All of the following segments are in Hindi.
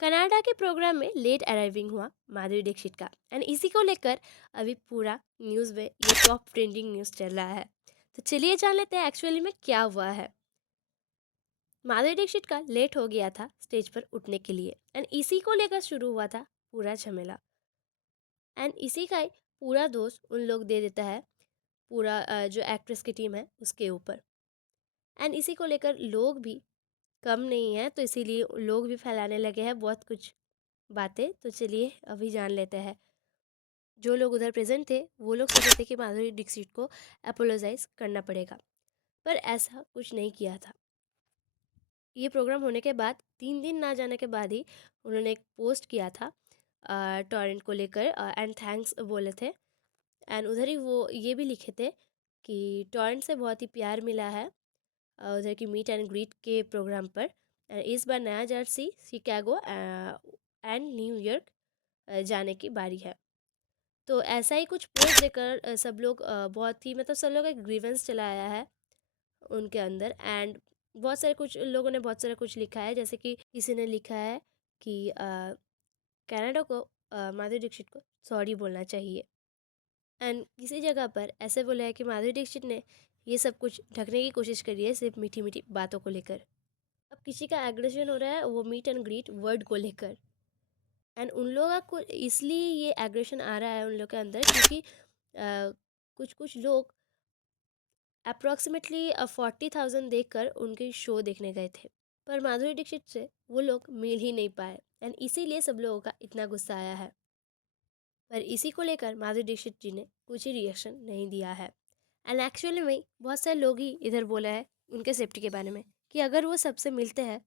कनाडा के प्रोग्राम में लेट अराइविंग हुआ माधुरी दीक्षित का एंड इसी को लेकर अभी पूरा न्यूज़ में ये टॉप ट्रेंडिंग न्यूज़ चल रहा है। तो चलिए जान लेते हैं एक्चुअली में क्या हुआ है। माधुरी दीक्षित का लेट हो गया था स्टेज पर उठने के लिए एंड इसी को लेकर शुरू हुआ था पूरा झमेला। एंड इसी का ही पूरा दोष उन लोग दे देता है पूरा जो एक्ट्रेस की टीम है उसके ऊपर। एंड इसी को लेकर लोग भी कम नहीं है, तो इसीलिए लोग भी फैलाने लगे हैं बहुत कुछ बातें। तो चलिए अभी जान लेते हैं। जो लोग उधर प्रेजेंट थे वो लोग सोचे थे कि माधुरी दीक्षित को अपोलोजाइज करना पड़ेगा, पर ऐसा कुछ नहीं किया था। ये प्रोग्राम होने के बाद 3 दिन ना जाने के बाद ही उन्होंने एक पोस्ट किया था टॉरेंट को लेकर एंड थैंक्स बोले थे। एंड उधर ही वो ये भी लिखे थे कि टॉरेंट से बहुत ही प्यार मिला है उधर की मीट एंड ग्रीट के प्रोग्राम पर। इस बार नया जर्सी, शिकागो एंड न्यूयॉर्क जाने की बारी है। तो ऐसा ही कुछ पोस्ट देकर सब लोग बहुत ही मतलब सब लोग एक ग्रीवेंस चलाया है उनके अंदर। एंड बहुत सारे कुछ लोगों ने बहुत सारा कुछ लिखा है, जैसे कि किसी ने लिखा है कि कनाडा को माधुरी दीक्षित को सॉरी बोलना चाहिए। एंड किसी जगह पर ऐसे बोला है कि माधुरी दीक्षित ने ये सब कुछ ढकने की कोशिश करी है सिर्फ मीठी मीठी बातों को लेकर। अब किसी का एग्रेशन हो रहा है वो मीट एंड ग्रीट वर्ड को लेकर। एंड उन लोगों को इसलिए ये एग्रेशन आ रहा है उन लोग के अंदर क्योंकि कुछ कुछ लोग अप्रॉक्सीमेटली 40,000 देखकर उनके शो देखने गए थे, पर माधुरी दीक्षित से वो लोग मिल ही नहीं पाए। एंड इसीलिए सब लोगों का इतना गुस्सा आया है। पर इसी को लेकर माधुरी दीक्षित जी ने कुछ ही रिएक्शन नहीं दिया है। एंड एक्चुअली में बहुत सारे लोग ही इधर बोला है उनके सेफ्टी के बारे में कि अगर वो सबसे मिलते हैं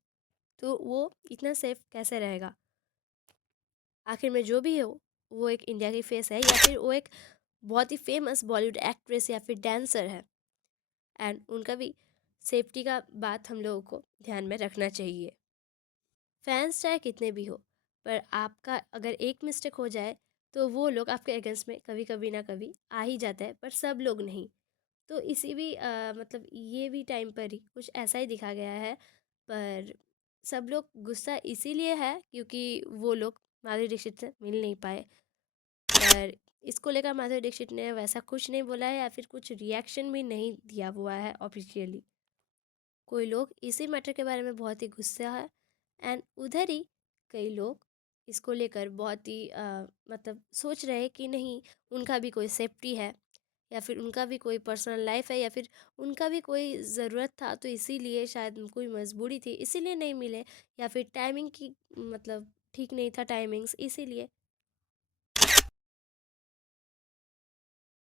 तो वो इतना सेफ कैसे रहेगा। आखिर में जो भी हो वो एक इंडिया की फेस है या फिर वो एक बहुत ही फेमस बॉलीवुड एक्ट्रेस या फिर डांसर है। एंड उनका भी सेफ्टी का बात हम लोगों को ध्यान में रखना चाहिए। फैंस चाहे कितने भी हो, पर आपका अगर एक मिस्टेक हो जाए तो वो लोग आपके अगेंस्ट में कभी कभी ना कभी आ ही जाता है, पर सब लोग नहीं। तो इसी भी मतलब ये भी टाइम पर ही कुछ ऐसा ही दिखा गया है। पर सब लोग गुस्सा इसीलिए है क्योंकि वो लोग माधुरी दीक्षित से मिल नहीं पाए। पर इसको लेकर माधुरी दीक्षित ने वैसा कुछ नहीं बोला है या फिर कुछ रिएक्शन भी नहीं दिया हुआ है ऑफिशियली। कोई लोग इसी मैटर के बारे में बहुत ही गुस्सा है। एंड उधर ही कई लोग इसको लेकर बहुत ही मतलब सोच रहे हैं कि नहीं, उनका भी कोई सेफ्टी है या फिर उनका भी कोई पर्सनल लाइफ है या फिर उनका भी कोई ज़रूरत था, तो इसीलिए शायद कोई मजबूरी थी इसीलिए नहीं मिले, या फिर टाइमिंग की मतलब ठीक नहीं था टाइमिंग्स इसीलिए।